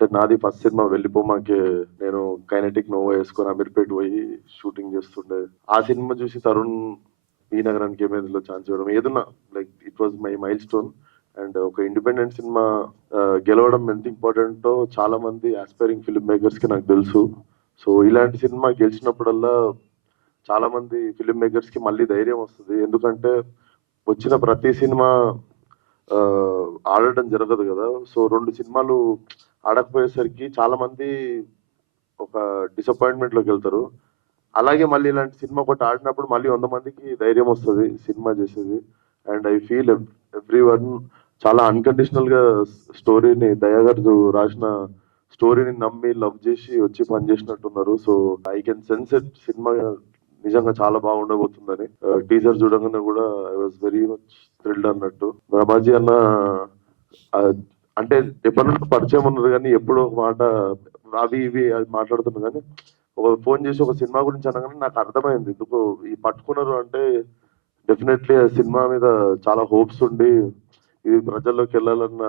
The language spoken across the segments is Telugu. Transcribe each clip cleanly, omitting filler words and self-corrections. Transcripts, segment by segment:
అంటే నాది ఫస్ట్ సినిమా వెళ్ళిపోమాకే నేను కైనెటిక్ నోవా వేసుకొని అమీర్పేట్ పోయి షూటింగ్ చేస్తుండే. ఆ సినిమా చూసి తరుణ్ ఈ నగరానికి ఏమైందిలో ఛాన్స్ ఇవ్వడం ఏదన్నా like it was my mile stone. And ఒక ఇండిపెండెంట్ సినిమా గెలవడం ఎంత ఇంపార్టెంటో చాలా మంది ఆస్పైరింగ్ ఫిల్మ్ మేకర్స్ కి నాకు తెలుసు. సో ఇలాంటి సినిమా గెలిచినప్పుడల్లా చాలా మంది ఫిల్మ్ మేకర్స్ కి మళ్ళీ ధైర్యం వస్తుంది. ఎందుకంటే వచ్చిన ప్రతి సినిమా ఆ, ఆడడం జరగదు కదా. సో 2 సినిమాలు ఆడకపోయేసరికి చాలా మంది ఒక డిసప్పాయింట్మెంట్ లోకి వెళ్తారు. అలాగే మళ్ళీ ఇలాంటి సినిమా ఒకటి ఆడినప్పుడు మళ్ళీ 100 మందికి ధైర్యం వస్తుంది సినిమా చేసేది. And I feel every one చాలా అన్కండిషనల్ గా స్టోరీని దయా గారు రాసిన స్టోరీని నమ్మి లవ్ చేసి వచ్చి పనిచేసినట్టున్నారు. So I can sense it cinema నిజంగా చాలా బాగుండబోతుందని. టీజర్ చూడగానే కూడా I was very much thrilled అన్నట్టు. రమాజీ అన్న ఆ, అంటే ఎప్పటి నుండి పరిచయం ఉన్నారు కానీ ఎప్పుడో ఒక మాట అవి ఇవి అది మాట్లాడుతున్నారు కానీ ఒక ఫోన్ చేసి ఒక సినిమా గురించి అనగానే నాకు అర్థమైంది ఎందుకు ఈ పట్టుకున్నారు అంటే డెఫినెట్లీ ఆ సినిమా మీద చాలా హోప్స్ ఉండి ఇది ప్రజల్లోకి వెళ్ళాలన్న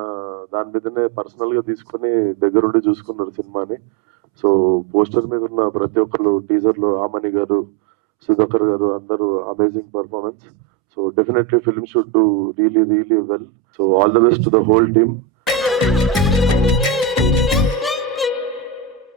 దాని మీదనే పర్సనల్ గా తీసుకొని దగ్గరుండి చూసుకున్నారు సినిమాని. సో పోస్టర్ మీద ఉన్న ప్రతి ఒక్కరు టీజర్ లో ఆమని గారు, సుధాకర్ గారు అందరూ amazing performance. So definitely film should do really really well. So all the best to the whole team.